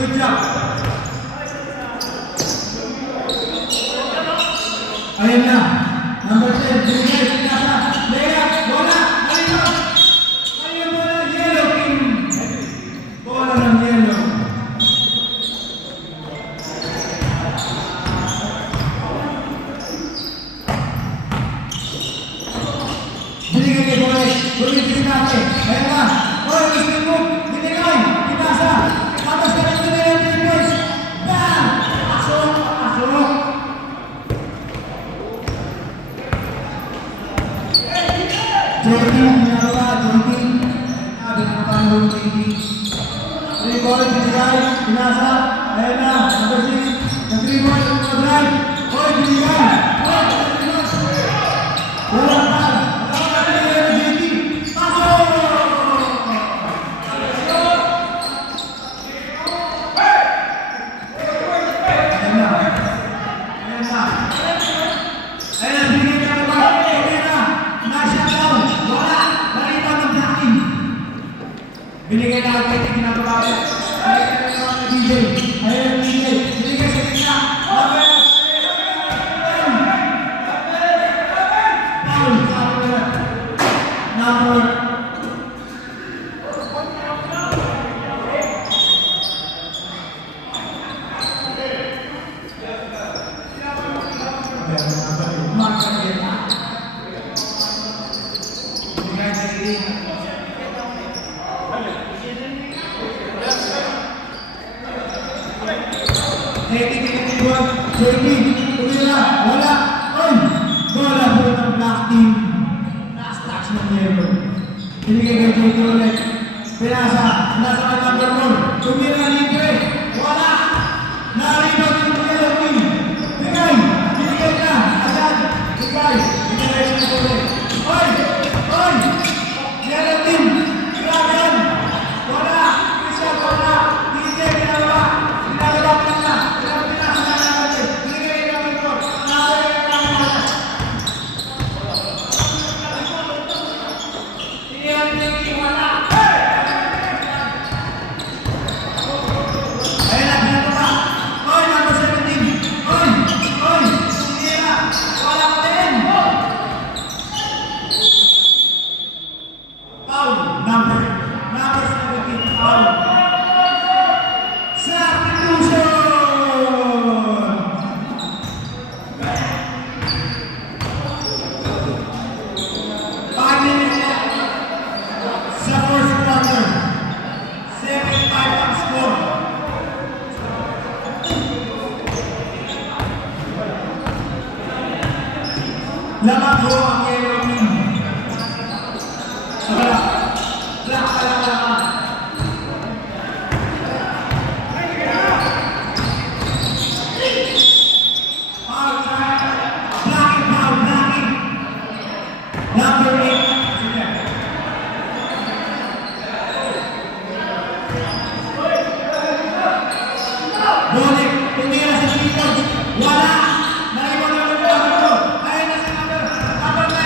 Good job. Ayan na. Number 10. Binigay. Pinasa. Leia. Bola. Ayun. Ayun bola. Yellow team. Bola ng yellow. Binigay kay Bola. Bumitin natin. Ayan na. Bola. Gusto mo. Binigay. Pinasa. Tapos ka lang binigay ng boys. Bam! Pasok. Pasok. Jordan, ginagawa, Jordan. Sabi na naman ng JD. Three ball, binigay, pinasa. Ayan na, number 6. Yung three ball, drive. Hoy, binigay. Hoy, binigay. Wala pa. Wala pa binigay ng JD. Pasok! Ayan na. Ayan na. Ayan na, binigay na naman. Ayan na. Na-shutdown. Wala. Naripan ng blocking. Binigay na agad yung ginagawa. Binigay na naman ng DJ. Ayan ang DJ. Binigay sa gitna. Number. Foul. Number. JD, tumira, wala, oy! Bola po ng black team. Last ng yellow. Binigay kay JD ulit. Pinasa ka number 4. Tumira, libre, wala! Naribag yung yellow team. Bigay, binigay na, agad. Bigay, binigay na ulit. Oy! Oy! Yellow team, grabe! Wala! Isa, wala! DJ, ginagawa! Ginagawa ko na! Lamat ho ang yellow team. Black. Black ka lang laman. Foul time. Blocking, foul, blocking. Number 8. Bonek, tumira sa people. Wala. Nariwan na ng number 2. Ayun na si number 9.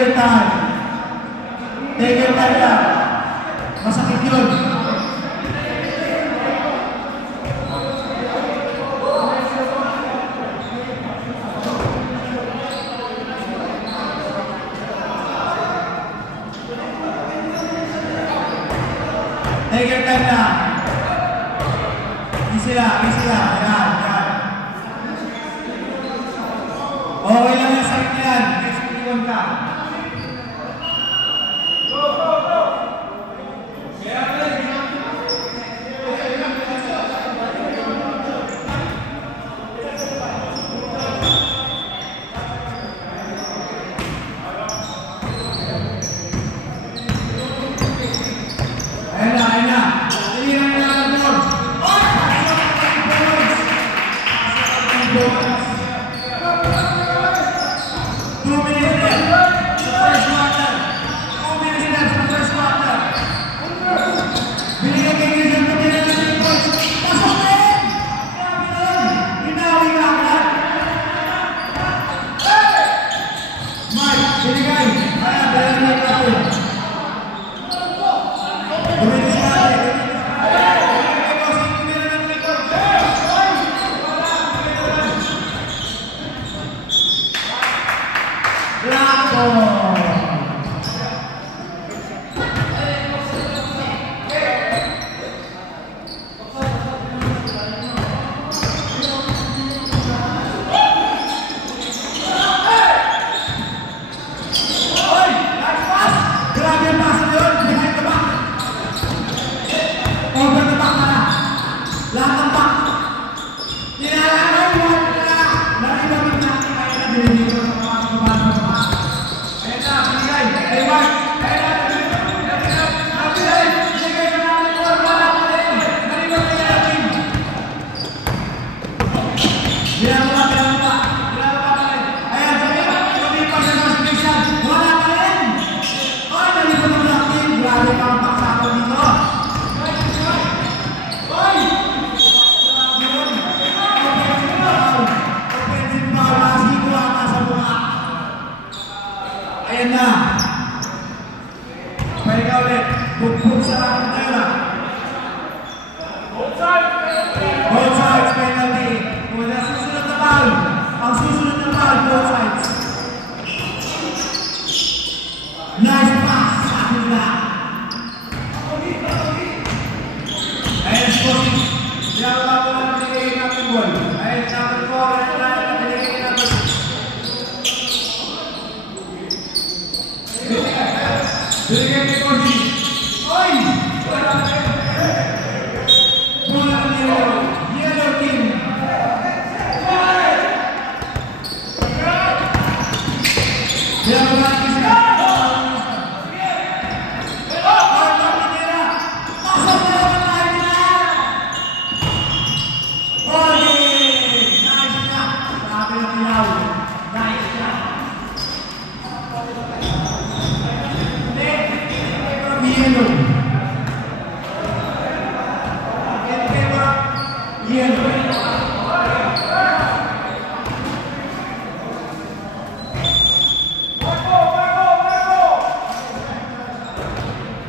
your time. Take your time lang. Masakit yun. Take your time lang. Easy lang, easy lang. Yan, yan. Okay lang yung sakit na yan. Next one ka. Ayan na, ayan na. Hindi na nila ng board. Two minutes left sa first quarter. 2 minutes left sa first quarter. Binigay kay Christian Pagkina ng 3 points. Pasok na yun! Grabe na yun! Hinawi ka agad. Mike, binigay. Ayan, dahil na natin. Bumilis ka natin. Ayan na. Pahinga ulit. Bukbuk sa pantera. Both sides penalty. Kung na susunod na foul. Ang susunod na foul, both sides. Nice pass. Sa akin na. Ayan, sporting. Ginagawa ko lang pinigay natin ball. Ayan, number 4. Ayan na pinigay natin. Binigay kay Cody. Oy! Bola ng yellow team. Ginagawa natin siya.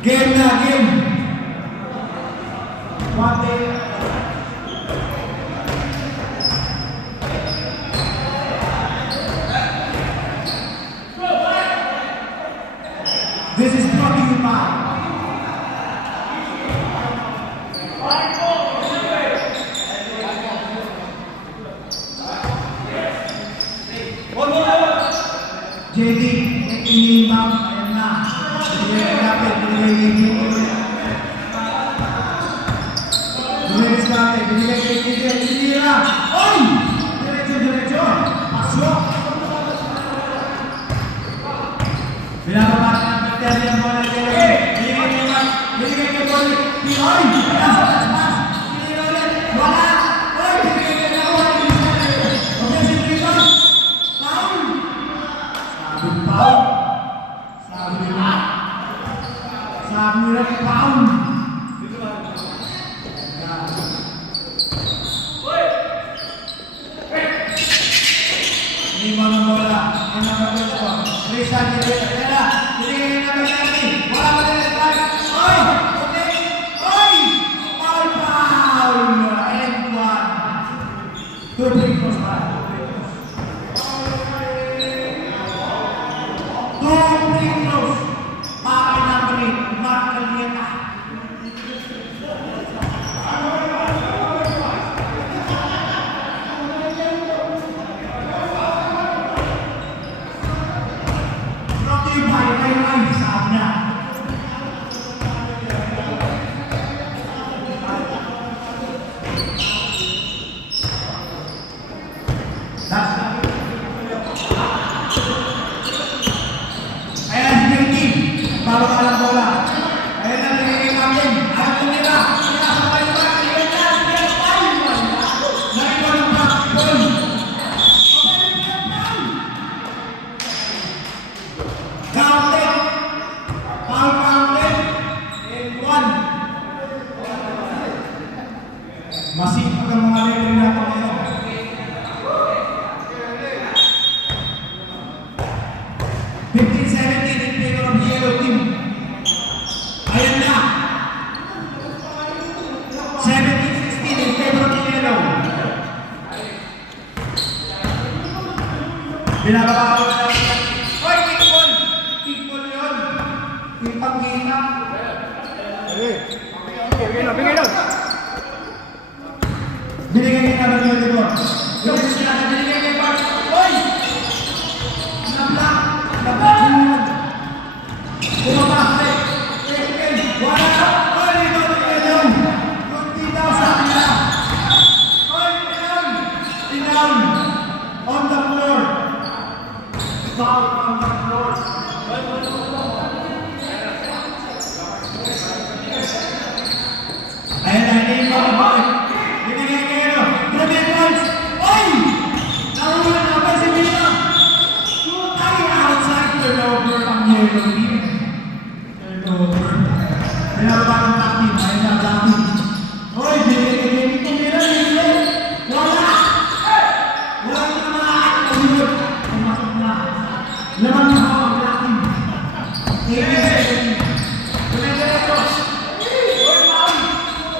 Game na, game. One day. This is brought to you by JD, ini Bang, ayan na. Binigay natin, binigay kay JD. Binigay kay JD, hindi na. Oy! Diretso, diretso. Pasok. Binababa na ng Peter yung bola kay JD. Binigay kay Boy. Oy! Pasok, pasok. Binigay ulit. Wala. Oy! Binigay kay Boy. Offensive rebound. Foul. Foul. Sabi nila foul. Hindi mo na bola. Ang nakagod ko. Christian, 2 free throws pa. 2 free throws. Para number 8, Mark Calieta. Rocky by Ray saat niya. Ayan si Benji, bago ka lang bola. Ayan na, nagiging captain. Ayaw ko nila. Sinasabay ba? Ayan na, nakita ng basketball. Counted. Foul counted. And 1. Masipag ang mga referee natin ngayon. 15-17 in favor of the yellow team. Ayan na. 17-16 in favor of the yellow. Binababa na lang. Hoy, kickball! Kickball yun. Kitang-kita. Bigay lang. Binigay kita ng yellow team. Yung sila na binigay kay Bart. Hoy! Nablock! Nablock yun! Bumaba! Wala! Hoy! Ito ng yellow! Kunti daw sa kanila! Hoy! Tinaw! On the floor! Foul on the floor! Ayan na, hindi mo ako. Binigay kayo. Grabe points. Oy! Nakuha na ba si Mila? Ay, outside turnover ang yellow team. Turnover. Pinababa ng black team. Ayan na, black team. Oy, binigay ito nila. Wala! Wala na mga kasunod. Pumasok na. Laman na ako ang black team. 18-17. Binigay ito.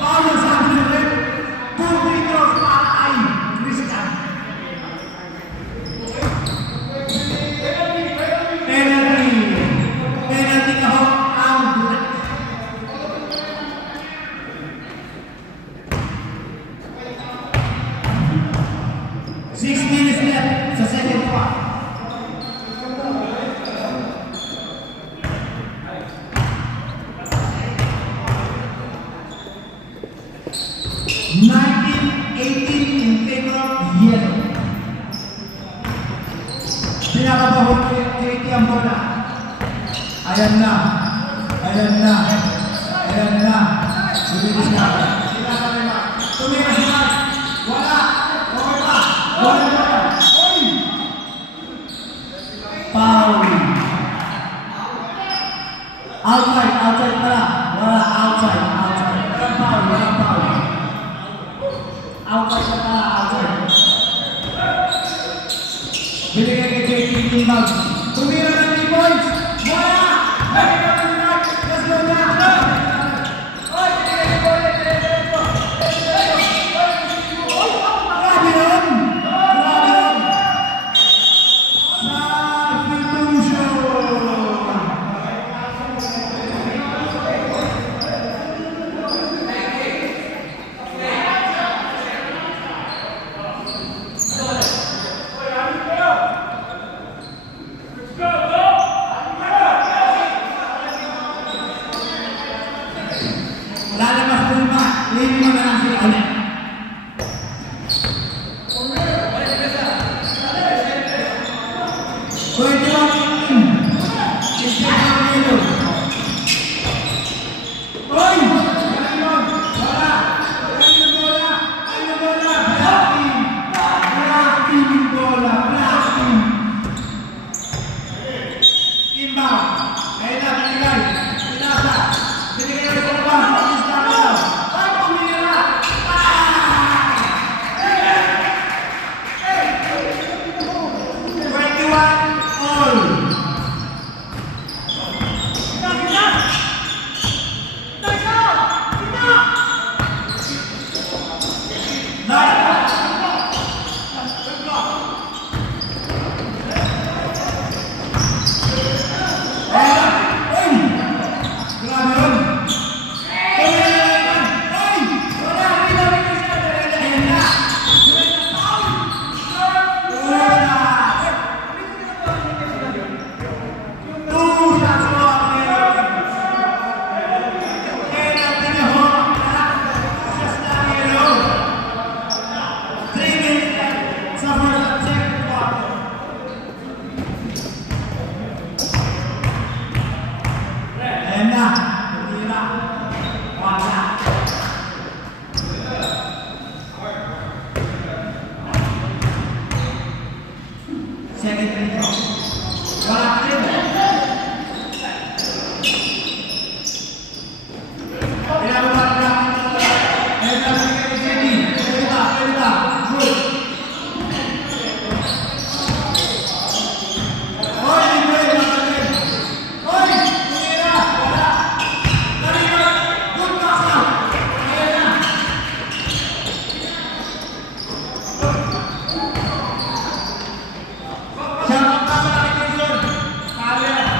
Paolo sa akin na rin. 2 free throws para ay Christian. Penalty. Penalty ka ho ang Black. Six minutes left sa second part. In favor of yellow. Pinakabahon ko yung JT ang bola. Ayan na. Ayan na. Ayan na. Sumilis na. Tumilis na. Wala. Okay pa. Wala na. Oy! Foul. Outside. Outside pala. Wala. Outside. Outside. Walang foul. Walang foul. Outside na pala, outside. Binigay kay JT Timbang. Tumira ng 3 points. Wala! Binigay ng Mark. Let's go na. Oy, binigay kay Bolet. Grabe yun. Grabe yun. Substitution. Second free throw. Wala ka rin. Pinababa na lang. Ayun na, sige ni JD. Pwede ba? Good. Oy, Libre, makalim. Oy, tumira. Wala. Naliman. Good pass na. Ayun na. Siya ang kamala ni Jason. Talo yan.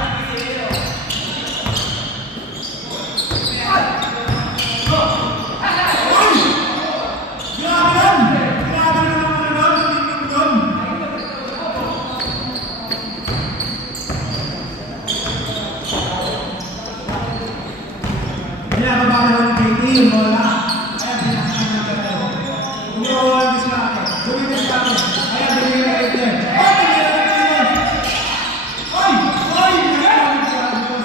Grabe yan! Grabe naman doon. Pinababa na lang ni JT, wala. Kaya pinasama ng gano'n. Umiwawan din sila ako. Bumitis ka ako. Kaya binigyan na ito. Oy! Binigyan na ito! Oy! Oy! Binigyan na ito!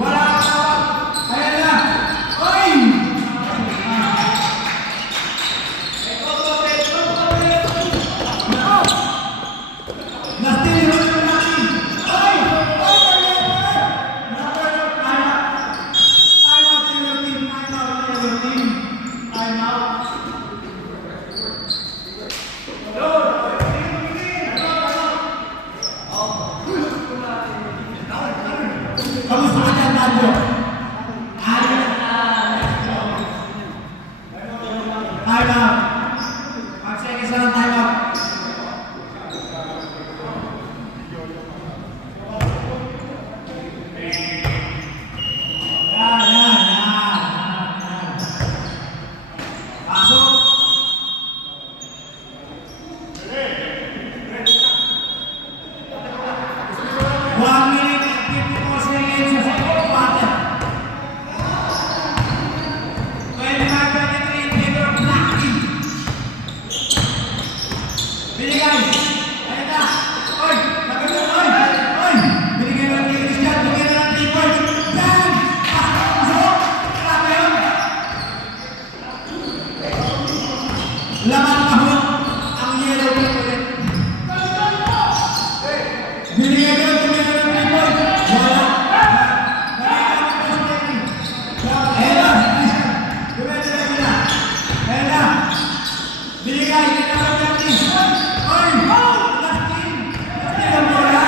Wala ka tawag. Ayan na. Oy! Nastil yun yung natin. Oy! Oy! Time out to your team. Time out to your team. Time out. Kamusta ka dyan, Tando? Time out. Mag-seconds na ng time out. Yan. Pasok. One minute and 54 seconds sa second quarter. 25-23 in favor of Black Team. Binigay. Ayun na. Oy! Sabi mo, oy! Oy! Binigay na ng Christian. Binigay na ng 3 points. Yan! Pasok! Grabe yun. Laman kahon ang yellow team ulit. Binigay na ng 3 points. Wala. Ayun na. Dumedyo na sila. Ayun na. Binigay. Binigay na ng team. Oy! Last team. Last team ang bola.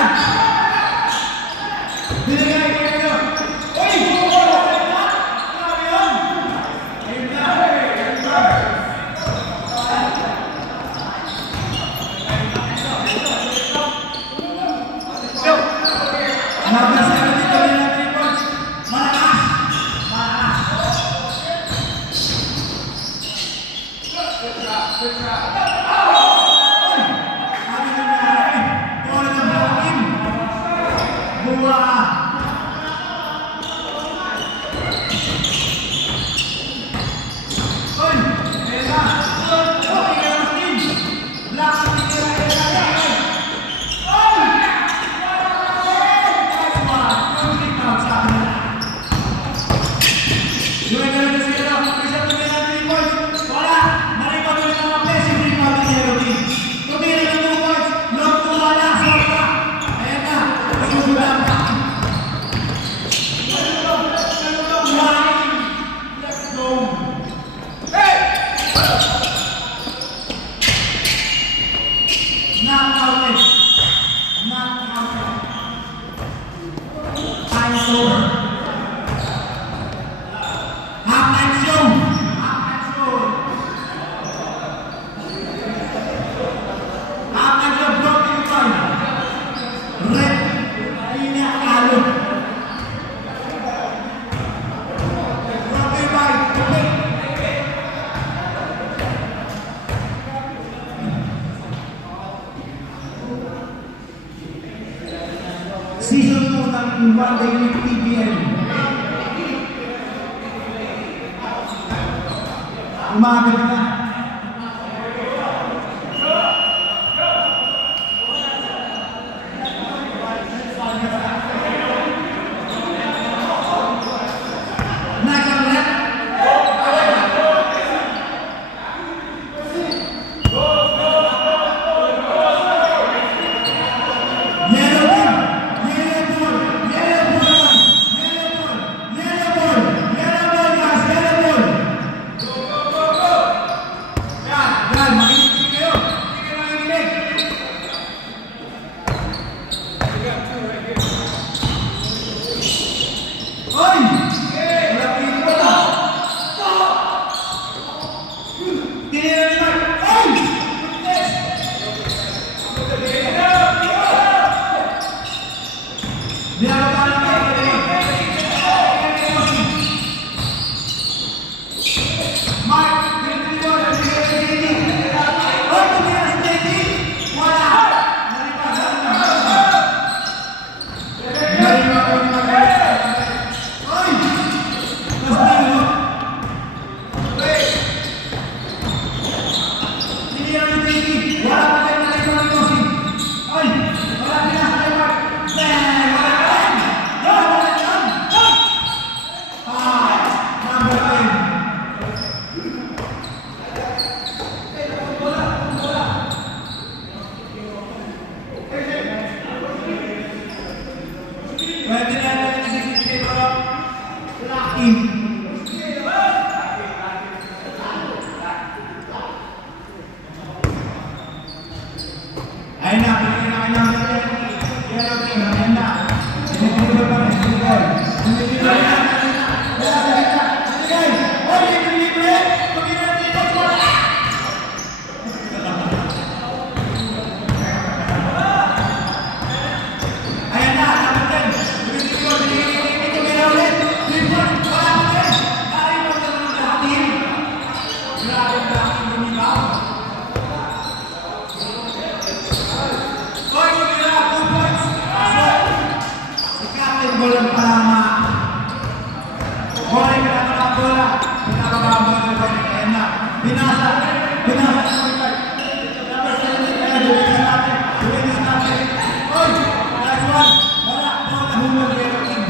Binigay. Oy! Grabe yun. Ayun na. Number 17 na ng 3 points. Malakas. Ano nangyari? Bola ng Black Team. Buwa. Oy! Ayun na. Okay, Black Team. Black Team. Oy! Nice one. Yung kick out sa kanila. Yung na sila. Isa tumira ng 3 points. Wala. Maripag ulit ang mga blessing. Rebound ng yellow team. Tumira ng 2 points. Long to wala. Sorta. Ayan na. Susulang. Let's go. Hey! Knock out. Time's over. Halftime show. Halftime show brought to you by Red Linya Alo. Brought to you by Season 2 ng One Day League PBL. Umaga na. Nice on that. Mark, binibigyan ko, binibigyan kay JD. Oy, tumira si JD. Wala. Nalipas. Oy! Castillo. Tinira ni JD. Wala pa kayo na ito ng Yossi. Oy! Wala pinasa kay Mark. Wala pa rin. Wala pa rin. Number 10. Pwede na natin nasisipigay ko. Blocking. Ayun na, pinigyan na kayo ng yellow team. Ayun na. Sinipigay pa rin. Sinipigay. Sinipigay na. Wala sa gitna. Sinipigay. Oy, sinipigay. Pagkita dito. Wala. Ayan na, naman din. Binibigay ko ulit. Binibigay, wala pa rin. Kaya mo naman ang lahatin. Grabe ang lahatin lumigaw. Oy, kumira, 2 points. Si Captain Ball ang palama. Boy, pinapala ang bola. Pinapala ang bola. Ayan na. Binasa. Binasa sa point. Duminis natin. Oy, last one. Wala. Bola. Humol yellow team.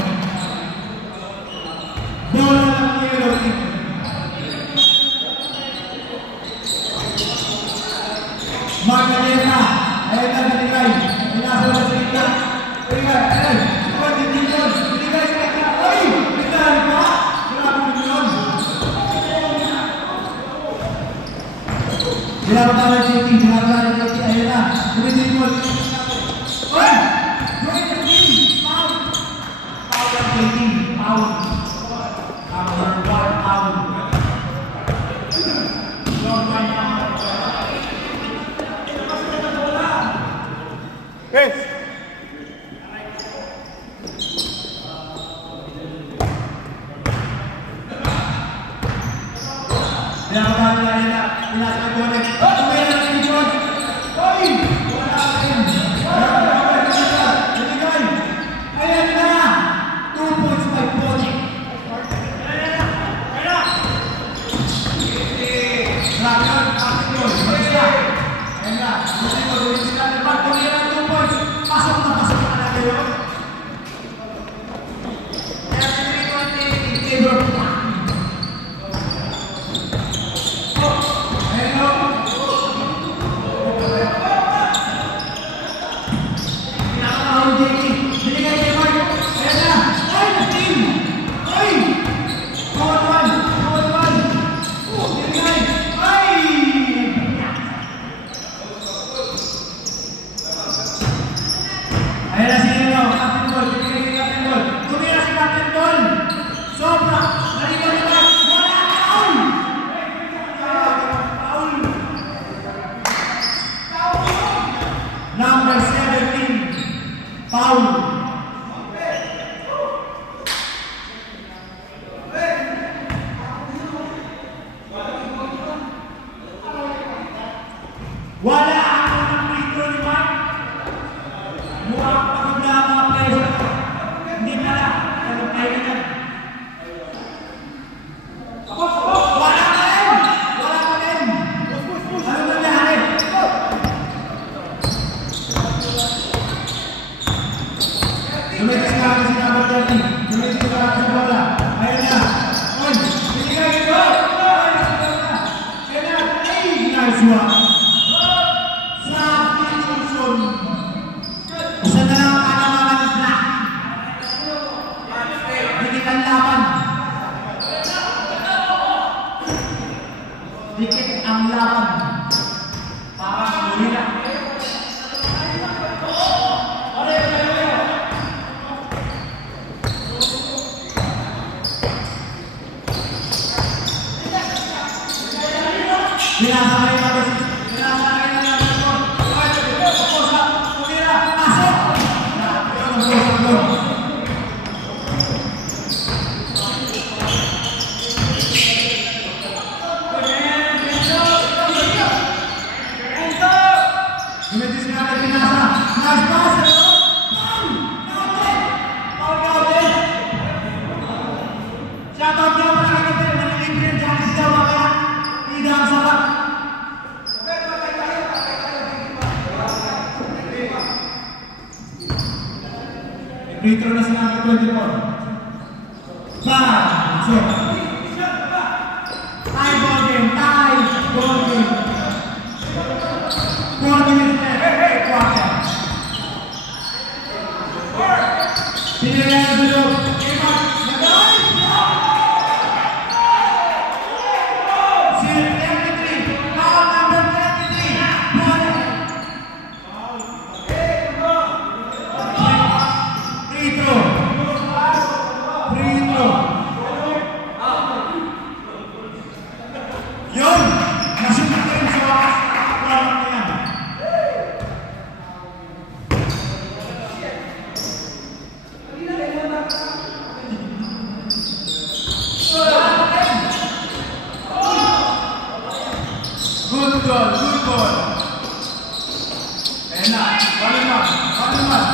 Bola ng yellow team. Mark Galera. Ayan na, binigay. Binasa na sa gitna. Binigay. Ayan. Oy, binigay. Binigay sa gitna. Oy, binigay pa. Grabe mo yun. Binabata na JT. Binabata na JT. Ayan na. Binigay. Oy! Join the team. Foul. Foul ang JT. Foul. Number 1 foul. Don't mind now. Yes. Binabata na rin na. Binasa na bola. Tumaya na rin yun. Oy! Wala ka rin. Binigay. Ayan na. 2 points by Pony. Grabe yun. Akin yun. Mag-isa. Ayan na. Gusto ko gawin sila. Mark, tumaya na 2 points. Pasok na talaga yun. Kaya sinigay ko in favor of blocking. Hello. Pinakamahaw ni JT. Binigay kay Mark. Ayan na. Ay, na-team. Ay! 2-on-1. 2-on-1. Binigay. Ay! Ayan na si Captain Ball. Binigay kay Captain Ball. Tumira si Captain Ball. Sobra. Naligaw ni Mark. Wala. Foul! Number 17, foul. Wala ako ng free ni Mark. Mukhang pagod na ang mga players. Hindi pala. Ano tayo na? Wala pa rin! Wala pa rin! Ano nangyari? Tumitis ka ako si number 30. Tumitis ka ako sa bola. Ayun na. Oy! Binigay ito! Ayun na! Ay! Nice one! Substitution! Isa na lang ang kanamanan ng black. Dikit ang laban. Dikit ang laban. Parang huli na. Pinasakay na beses. Pinasakay na lang ito. Ay, pusa. Tumira. Pasok. Free throw na sa number 24. Bang! So, tie ball game. Tie ball game. 4 minutes left. Quarter. Pinagyan na dito. Good goal. Ayan na. Baliman.